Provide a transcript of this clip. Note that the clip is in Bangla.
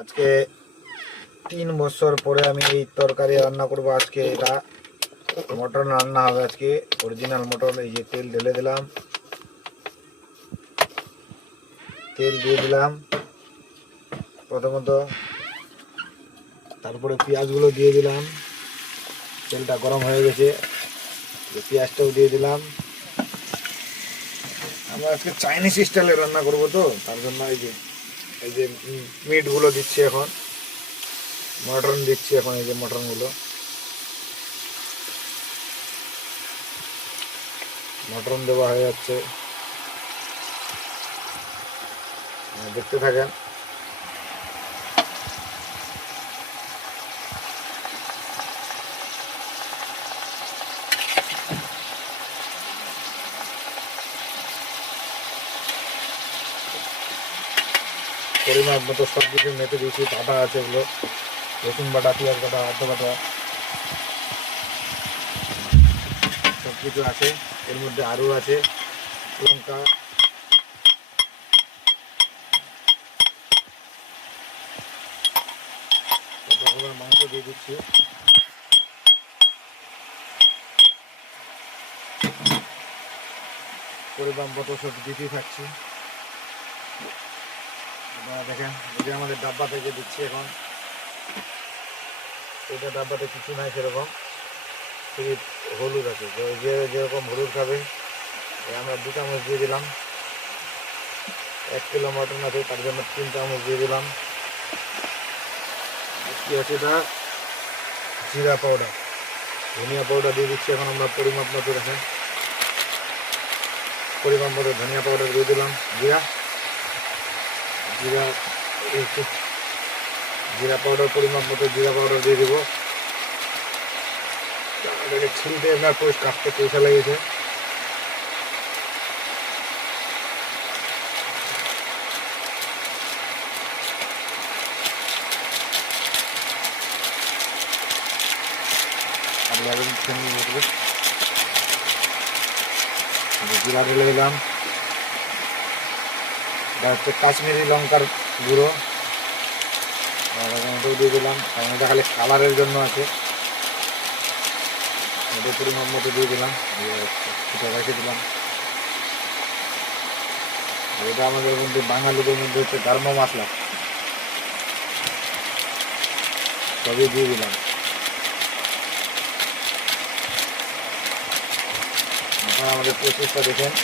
আজকে 3 বছর পরে আমি এই তরকারি রান্না করব। আজকে এটা মটন রান্না হবে। আজকে অরিজিনাল মটন। এই যে তেল ঢেলে দিলাম, তেল দিয়ে দিলাম প্রথমত, তারপরে পেঁয়াজগুলো দিয়ে দিলাম। তেলটা গরম হয়ে গেছে, পেঁয়াজটাও দিয়ে দিলাম। আমরা আজকে চাইনিজ স্টাইলে রান্না করব, তো তার জন্য এই যে মিটগুলো দিচ্ছি এখন, মটন দিচ্ছি এখন। এই যে মটনগুলো, মটন দেওয়া হয়ে যাচ্ছে, দেখতে থাকেন। পরিমাণ মতো সব কিছু মেপে দিয়েছি। বাটা আছে, এগুলো রসুন বাটা, পেঁয়াজ বাটা, আদা বাটা সব কিছু আছে। এর মধ্যে আরও আছে লঙ্কা, মাংস দিয়ে দিচ্ছি। পরিমাণ মতো সব দিতেই থাকছি। আপনারা দেখেন, এই যে আমাদের ডাব্বা থেকে দিচ্ছি এখন। এটা ডাব্বাতে কিছু নাই সেরকম, শুধু হলুদ আছে। যে যেরকম হলুদ খাবে, আমরা 2 চামচ দিয়ে দিলাম। 1 কিলো মটন আছে, তার জন্য 3 চামচ দিয়ে দিলাম। কি আছে এটা, জিরা পাউডার, ধনিয়া পাউডার দিয়ে দিচ্ছি এখন আমরা পরিমাপ মতো। দেখেন, পরিমাপ মতো ধনিয়া পাউডার দিয়ে দিলাম। জিরা জিরা জিরা পাউডার পরিমাপ মতো জিরা পাউডার দিয়ে দেবো। আমাদেরকে ছিলতে আপনার কাটতে পয়সা লেগেছে। জিরা ঢেলে দিলাম। এটা হচ্ছে কাশ্মীরি লঙ্কার গুঁড়ো, এটাও দিয়ে দিলাম। কারণ এটা খালি কালারের জন্য আছে। এটা পরিমাণ মতো দিয়ে দিলাম, এটা রেখে দিলাম। আর এটা আমাদের মধ্যে বাঙালিদের মধ্যে হচ্ছে ধর্ম মশলা, সবই দিয়ে দিলাম। আপনারা আমাদের প্রসেসটা দেখেন।